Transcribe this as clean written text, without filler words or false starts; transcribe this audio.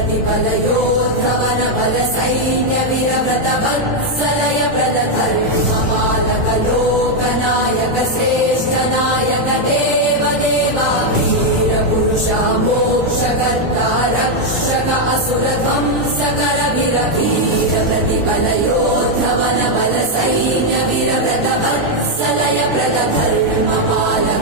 प्रतिबलयोद्धवन बल सैन्य वीरव्रत वत्सलय प्रद धर्मपालक लोकनायक श्रेष्ठ नायक देव देवा वीर पुरुषा मोक्षकर्ता रक्षक असुर ध्वंसकर वीर प्रतिबलयोद्धवन बल सैन्य वीरव्रत वत्सलय प्रद धर्मपालक